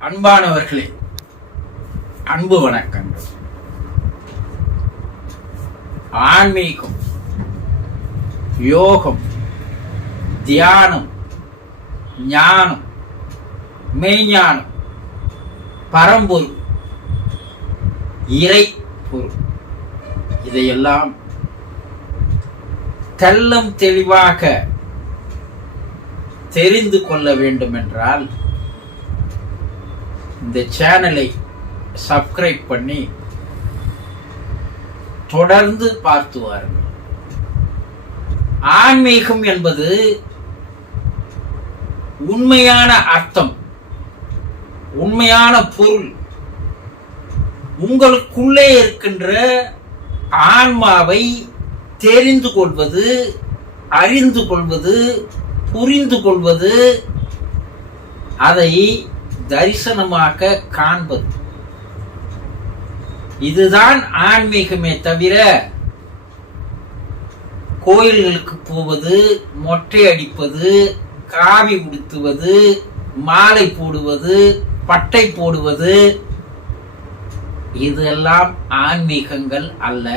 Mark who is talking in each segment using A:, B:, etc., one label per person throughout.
A: அன்பானவர்களே அன்பு வணக்கங்கள். ஆன்மீகம் யோகம் தியானம் ஞானம் மெய்ஞானம் பரம்பொருள் இறை பொருள் இதையெல்லாம் தெல்லம் தெளிவாக தெரிந்து கொள்ள வேண்டும் என்றால் இந்த சேனலை சப்ஸ்கிரைப் பண்ணி தொடர்ந்து பார்த்து வாருங்கள். ஆன்மீகம் என்பது உண்மையான அர்த்தம் உண்மையான பொருள். உங்களுக்குள்ளே இருக்கின்ற ஆன்மாவை தெரிந்து கொள்வது அறிந்து கொள்வது புரிந்து கொள்வது அதை தரிசனமாக காண்பது. இதுதான் ஆன்மீகமே தவிர கோயில்களுக்கு போவது மொட்டை அடிப்பது காவி உடுத்துவது மாலை போடுவது பட்டை போடுவது இதெல்லாம் ஆன்மீகங்கள் அல்ல.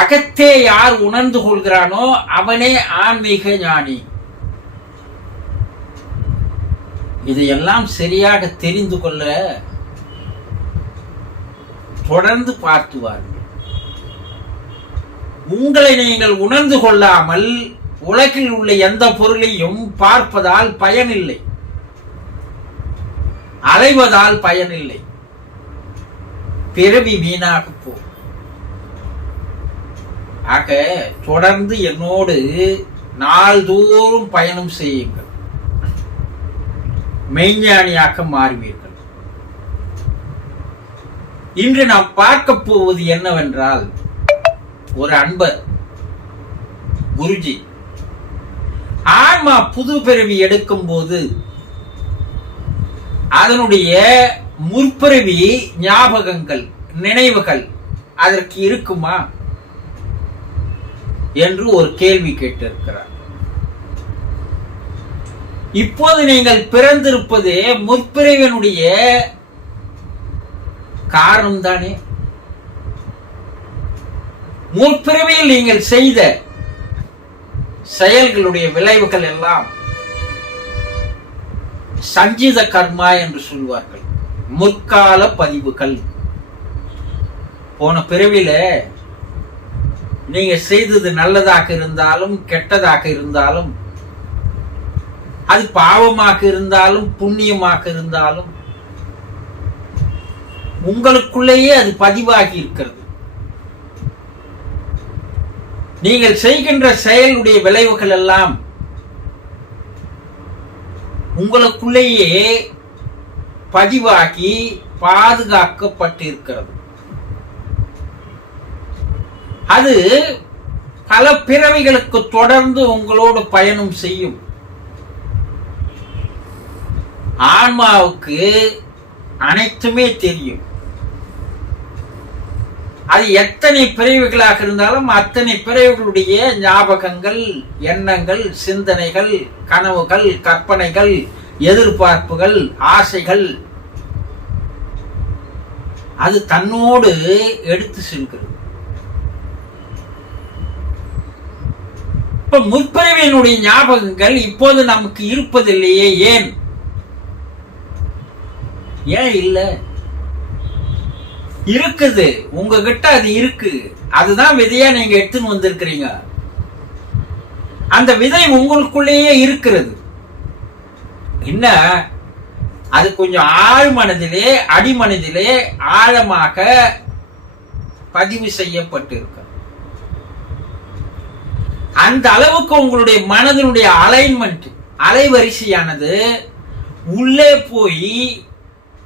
A: அகத்தே யார் உணர்ந்து கொள்கிறானோ அவனே ஆன்மீக ஞானி. இதையெல்லாம் சரியாக தெரிந்து கொள்ள தொடர்ந்து பார்த்து வாருங்கள். உங்களை நீங்கள் உணர்ந்து கொள்ளாமல் உலகில் உள்ள எந்த பொருளையும் பார்ப்பதால் பயனில்லை. அலைவதால் பயனில்லை. பிறவி வீணாக போ ஆக தொடர்ந்து என்னோடு நாள்தோறும் பயணம் செய்யுங்கள். மெய்ஞானியாக மாறுவீர்கள். இன்று நாம் பார்க்க போவது என்னவென்றால் ஒரு அன்பர் குருஜி ஆன்மா புது பிறவி எடுக்கும் போது அதனுடைய முற்பிறவி ஞாபகங்கள் நினைவுகள் அதற்கு இருக்குமா? என்று ஒரு கேள்வி கேட்டிருக்கிறார். இப்போது நீங்கள் பிறந்திருப்பது முற்பிறவினுடைய காரணம் தானே? முற்பிறவியில் நீங்கள் செய்த செயல்களுடைய விளைவுகள் எல்லாம் சஞ்சித கர்மா என்று சொல்வார்கள் முற்கால பதிவுகள். போன பிறவில நீங்க செய்தது நல்லதாக இருந்தாலும் கெட்டதாக இருந்தாலும் அது பாவமாக இருந்தாலும் புண்ணியமாக இருந்தாலும் உங்களுக்குள்ளேயே அது பதிவாகி இருக்கிறது. நீங்கள் செய்கின்ற செயலுடைய விளைவுகள் எல்லாம் உங்களுக்குள்ளேயே பதிவாகி பாதுகாக்கப்பட்டிருக்கிறது. அது பல பிறவிகளுக்கு தொடர்ந்து உங்களோடு பயணம் செய்யும். ஆன்மாவுக்கு அனைத்துமே தெரியும். அது எத்தனை பிரிவுகளாக இருந்தாலும் அத்தனை பிரிவுகளுடைய ஞாபகங்கள் எண்ணங்கள் சிந்தனைகள் கனவுகள் கற்பனைகள் எதிர்பார்ப்புகள் ஆசைகள் அது தன்னோடு எடுத்து செல்கிறது. இப்ப முற்பிரிவினுடைய ஞாபகங்கள் இப்போது நமக்கு இருப்பதில்லையே ஏன்? ஏன் இல்ல? இருக்குது. உங்ககிட்ட அது இருக்கு. அதுதான் விதையா நீங்க எடுத்துன்னு வந்திருக்கிறீங்க. அந்த விதை உங்களுக்குள்ளேயே இருக்கிறது. என்ன? அது கொஞ்சம் ஆழ் மனதிலே அடிமனதிலே ஆழமாக பதிவு செய்யப்பட்டிருக்க. அந்த அளவுக்கு உங்களுடைய மனதினுடைய அலைன்மெண்ட் அலைவரிசையானது உள்ளே போய்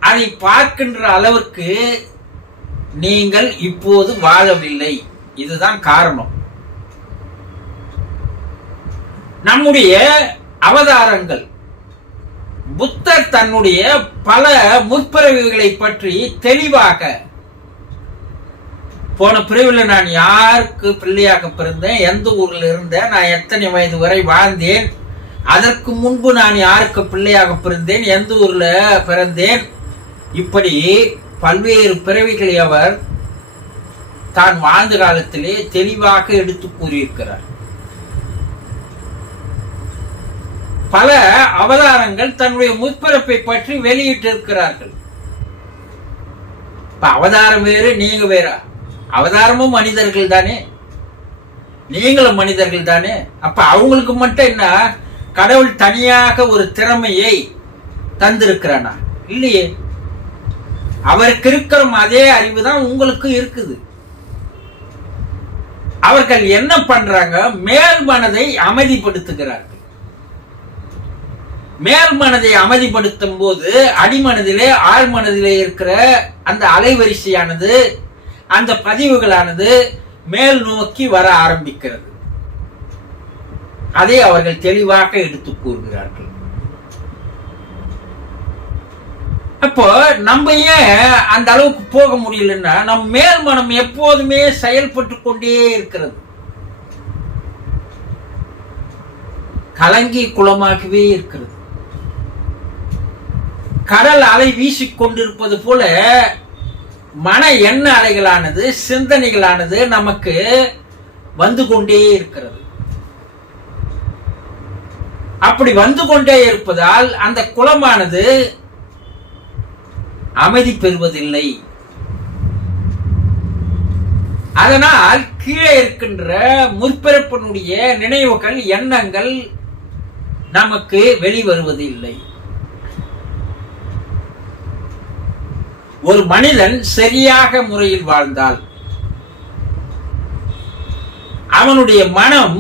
A: அதை பார்க்கின்ற அளவிற்கு நீங்கள் இப்போது வாழவில்லை. இதுதான் காரணம். நம்முடைய அவதாரங்கள். புத்தர் தன்னுடைய பல முற்பிறவிகளை பற்றி தெளிவாக போன பிரிவில் நான் யாருக்கு பிள்ளையாக பிறந்தேன் எந்த ஊரில் இருந்தேன் நான் எத்தனை வயது வரை வாழ்ந்தேன் அதற்கு முன்பு நான் யாருக்கு பிள்ளையாக பிறந்தேன் எந்த ஊரில் பிறந்தேன் இப்படி பல்வேறு பிறவிகளை அவர் தான் வாழ்ந்த காலத்திலே தெளிவாக எடுத்து கூறியிருக்கிறார். பல அவதாரங்கள் தன்னுடைய முற்பிறப்பை பற்றி வெளியிட்டிருக்கிறார்கள். இப்ப அவதாரம் வேறு நீங்க வேறா. அவதாரமும் மனிதர்கள் தானே. நீங்களும் மனிதர்கள் தானே. அப்ப அவங்களுக்கு மட்டும் என்ன? கடவுள் தனியாக ஒரு திறமையை தந்திருக்கிறானா? இல்லையே. அவருக்கு இருக்கிற அதே அறிவு தான் உங்களுக்கு இருக்குது. அவர்கள் என்ன பண்றாங்க? மேல் மனதை அமைதிப்படுத்துகிறார்கள். மேல் மனதை அமைதிப்படுத்தும் போது அடிமனதிலே ஆழ் மனதிலே இருக்கிற அந்த அலைவரிசையானது அந்த பதிவுகளானது மேல் நோக்கி வர ஆரம்பிக்கிறது. அதை அவர்கள் தெளிவாக எடுத்து கூறுகிறார்கள். அப்போ நம்ம ஏன் அந்த அளவுக்கு போக முடியலன்னா நம் மேல் மனம் எப்போதுமே செயல்பட்டு கொண்டே இருக்கிறது. கலங்கி குளமாகவே இருக்கிறது. கடல் அலை வீசிக்கொண்டிருப்பது போல மன எண்ண அலைகளானது சிந்தனைகளானது நமக்கு வந்து கொண்டே இருக்கிறது. அப்படி வந்து கொண்டே இருப்பதால் அந்த குளமானது அமைதி பெறுவதில்லை. அதனால் கீழே இருக்கின்ற முற்பிறப்பினுடைய நினைவுகள் எண்ணங்கள் நமக்கு வெளிவருவதில்லை. ஒரு மனிதன் சரியாக முறையில் வாழ்ந்தால் அவனுடைய மனம்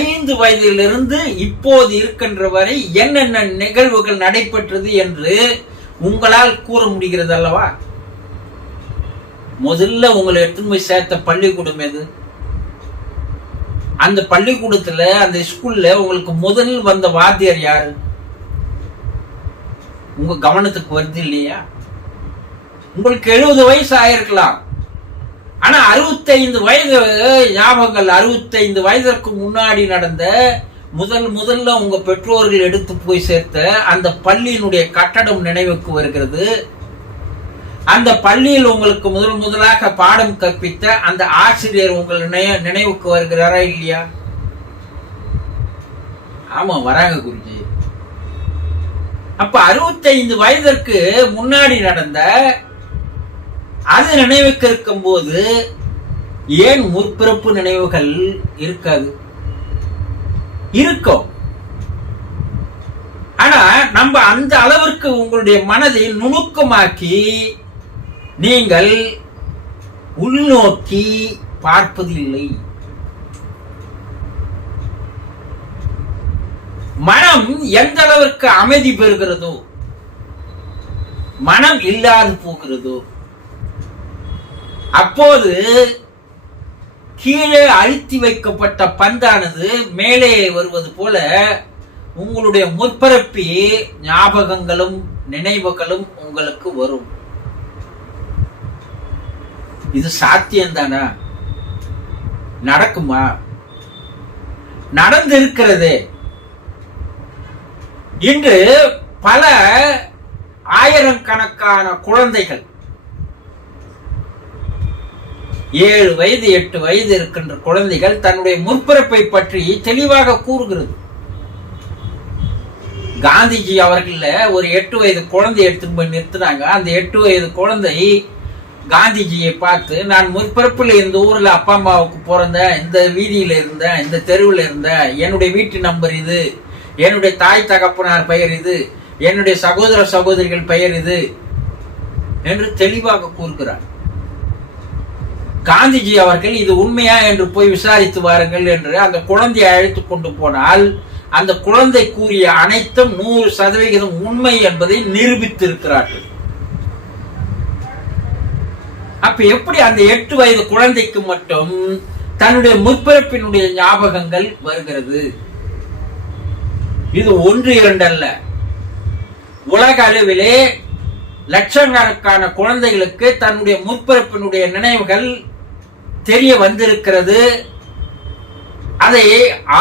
A: ஐந்து வயதிலிருந்து இப்போது இருக்கின்ற வரை என்னென்ன நிகழ்வுகள் நடைபெற்றது என்று உங்களால் கூற முடிகிறது அல்லவா? முதல்ல உங்களை எடுத்துன்னு போய் சேர்த்த பள்ளிக்கூடம் எது? அந்த பள்ளிக்கூடத்துல அந்த ஸ்கூல்ல உங்களுக்கு முதல் வந்த வாத்தியார் யாரு? உங்க கவனத்துக்கு வருது இல்லையா? உங்களுக்கு எழுபது வயசு ஆயிருக்கலாம். ஆனா அறுபத்தைந்து வயது ஞாபகங்கள் அறுபத்தைந்து வயதிற்கு முன்னாடி நடந்த முதல் முதல்ல உங்க பெற்றோர்கள் எடுத்து போய் சேர்த்த அந்த பள்ளியினுடைய கட்டடம் நினைவுக்கு வருகிறது. அந்த பள்ளியில் உங்களுக்கு முதல் முதலாக பாடம் கற்பித்த அந்த ஆசிரியர் உங்கள் நினைவுக்கு வருகிறாரா இல்லையா? ஆமா வராங்க குருஜி. அப்ப அறுபத்தைந்து வயதிற்கு முன்னாடி நடந்த அது நினைவுக்கு இருக்கும்போது ஏன் முற்பிறப்பு நினைவுகள் இருக்காது? இருக்கும். ஆனா நம்ம அந்த அளவிற்கு உங்களுடைய மனதை நுணுக்கமாக்கி நீங்கள் உள்நோக்கி பார்ப்பதில்லை மனம் எந்த அளவிற்கு அமைதி பெறுகிறதோ மனம் இல்லாது போகிறதோ அப்போது கீழே அழுத்தி வைக்கப்பட்ட பந்தானது மேலே வருவது போல உங்களுடைய முற்பரப்பி ஞாபகங்களும் நினைவுகளும் உங்களுக்கு வரும். இது சாத்தியம்தானா? நடக்குமா? நடந்து இருக்கிறது இன்று பல ஆயிரக்கணக்கான குழந்தைகள் ஏழு வயது எட்டு வயது இருக்கின்ற குழந்தைகள் தன்னுடைய முற்பிறப்பை பற்றி தெளிவாக கூறுகிறது. காந்திஜி அவர்கள ஒரு எட்டு வயது குழந்தை எடுத்துட்டு போய் நிறுத்தினாங்க. அந்த எட்டு வயது குழந்தை காந்திஜியை பார்த்து நான் முற்பிறப்பில் இந்த ஊரில் அப்பா அம்மாவுக்கு பிறந்தேன் இந்த வீதியில் இருந்தேன் இந்த தெருவில் இருந்தேன் என்னுடைய வீட்டு நம்பர் இது என்னுடைய தாய் தகப்பனார் பெயர் இது என்னுடைய சகோதர சகோதரிகள் பெயர் இது என்று தெளிவாக கூறுகிறார். காந்திஜி அவர்கள் இது உண்மையா என்று போய் விசாரித்து வாருங்கள் என்று அந்த குழந்தையை அழைத்து கொண்டு போனால் அந்த குழந்தை கூறிய அனைத்தும் நூறு சதவிகிதம் உண்மை என்பதை நிரூபித்திருக்கிறார்கள். அப்ப எப்படி அந்த எட்டு வயது குழந்தைக்கு மட்டும் தன்னுடைய முற்பிறப்பினுடைய ஞாபகங்கள் வருகிறது? இது ஒன்று இரண்டு அல்ல உலக அளவிலே லட்சக்கணக்கான குழந்தைகளுக்கு தன்னுடைய முற்பிறப்பினுடைய நினைவுகள் தெரிய வந்திருக்கிறது. அதை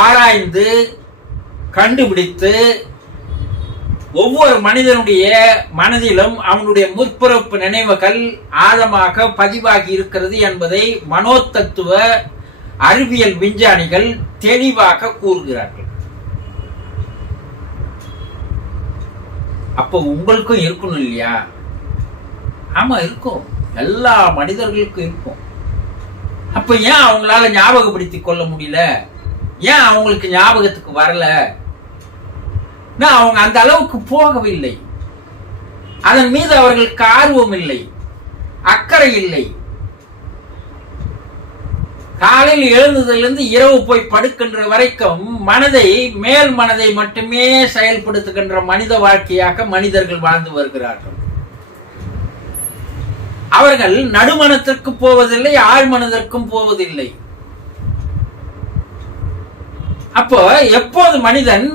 A: ஆராய்ந்து கண்டுபிடித்து ஒவ்வொரு மனிதனுடைய மனதிலும் அவனுடைய முற்பிறப்பு நினைவுகள் ஆழமாக பதிவாகி இருக்கிறது என்பதை மனோதத்துவ அறிவியல் விஞ்ஞானிகள் தெளிவாக கூறுகிறார்கள். அப்போ உங்களுக்கும் இருக்கணும் இல்லையா? ஆமா இருக்கும். எல்லா மனிதர்களுக்கும் இருக்கும். அப்ப ஏன் அவங்களால ஞாபகப்படுத்தி கொள்ள முடியல? ஏன் அவங்களுக்கு ஞாபகத்துக்கு வரல? அவங்க அந்த அளவுக்கு போகவில்லை. அதன் மீது அவர்களுக்கு ஆர்வம் இல்லை. அக்கறை இல்லை. காலையில் எழுந்ததிலிருந்து இரவு போய் படுக்கின்ற வரைக்கும் மனதை மேல் மனதை மட்டுமே செயல்படுத்துகின்ற மனித வாழ்க்கையாக மனிதர்கள் வாழ்ந்து வருகிறார்கள். அவர்கள் நடுமனத்திற்கு போவதில்லை ஆழ்மனதிற்கும் போவதில்லை. அப்போ எப்போது மனிதன்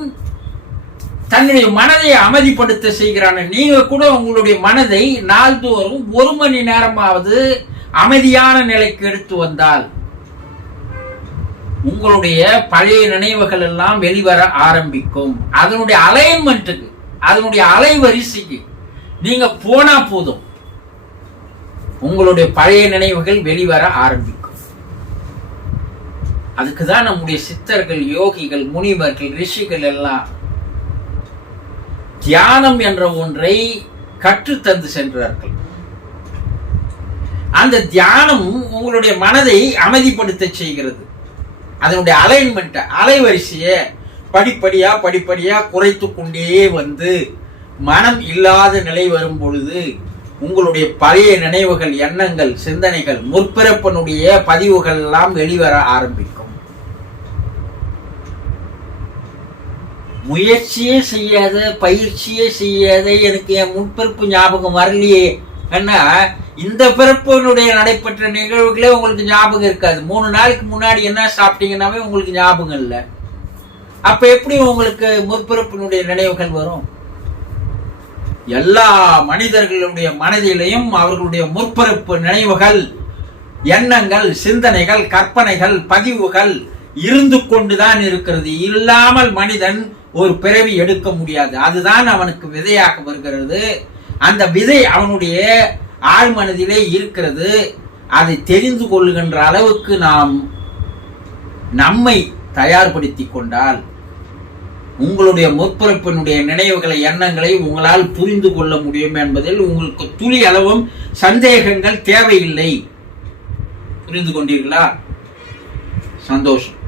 A: தன்னுடைய மனதை அமைதிப்படுத்த செய்கிறான்? நீங்க கூட உங்களுடைய மனதை நாள்தோறும் ஒரு மணி நேரமாவது அமைதியான நிலைக்கு எடுத்து வந்தால் உங்களுடைய பழைய நினைவுகள் எல்லாம் வெளிவர ஆரம்பிக்கும். அதனுடைய அலைன்மெண்ட்டுக்கு அதனுடைய அலைவரிசைக்கு நீங்க போனா போதும். உங்களுடைய பழைய நினைவுகள் வெளிவர ஆரம்பிக்கும். அதுக்கு தான் நம்முடைய சித்தர்கள் யோகிகள் முனிவர்கள் ரிஷிகள் எல்லாம் தியானம் என்ற ஒன்றை கற்றுத்தந்து சென்றார்கள். அந்த தியானம் உங்களுடைய மனதை அமைதிப்படுத்த செய்கிறது. அதனுடைய அலைன்மெண்ட் அலைவரிசையை படிப்படியா படிப்படியா குறைத்து கொண்டே வந்து மனம் இல்லாத நிலை வரும் பொழுது உங்களுடைய பழைய நினைவுகள் எண்ணங்கள் சிந்தனைகள் முற்பிறப்பனுடைய பதிவுகள் எல்லாம் வெளிவர ஆரம்பிக்கும். முயற்சியே செய்யாத பயிற்சியே செய்யாத எனக்கு என் முற்பிறப்பு ஞாபகம் வரலையே. ஏன்னா இந்த பிறப்பினுடைய நடைபெற்ற நிகழ்வுகளே உங்களுக்கு ஞாபகம் இருக்காது. மூணு நாளைக்கு முன்னாடி என்ன சாப்பிட்டீங்கன்னாவே உங்களுக்கு ஞாபகம் இல்லை. அப்ப எப்படி உங்களுக்கு முற்பிறப்பினுடைய நினைவுகள் வரும்? எல்லா மனிதர்களுடைய மனதிலையும் அவர்களுடைய முற்பிறப்பு நினைவுகள் எண்ணங்கள் சிந்தனைகள் கற்பனைகள் பதிவுகள் இருந்து கொண்டுதான் இருக்கிறது. இல்லாமல் மனிதன் ஒரு பிறவி எடுக்க முடியாது. அதுதான் அவனுக்கு விதையாக வருகிறது. அந்த விதை அவனுடைய ஆழ்மனதிலே இருக்கிறது. அதை தெரிந்து கொள்ளுகின்ற அளவுக்கு நாம் நம்மை தயார்படுத்தி கொண்டால் உங்களுடைய முற்பிறப்பினுடைய நினைவுகளை எண்ணங்களை உங்களால் புரிந்து கொள்ள முடியும் என்பதில் உங்களுக்கு துளி அளவும் சந்தேகங்கள் தேவையில்லை. புரிந்து கொண்டீர்களா? சந்தோஷம்.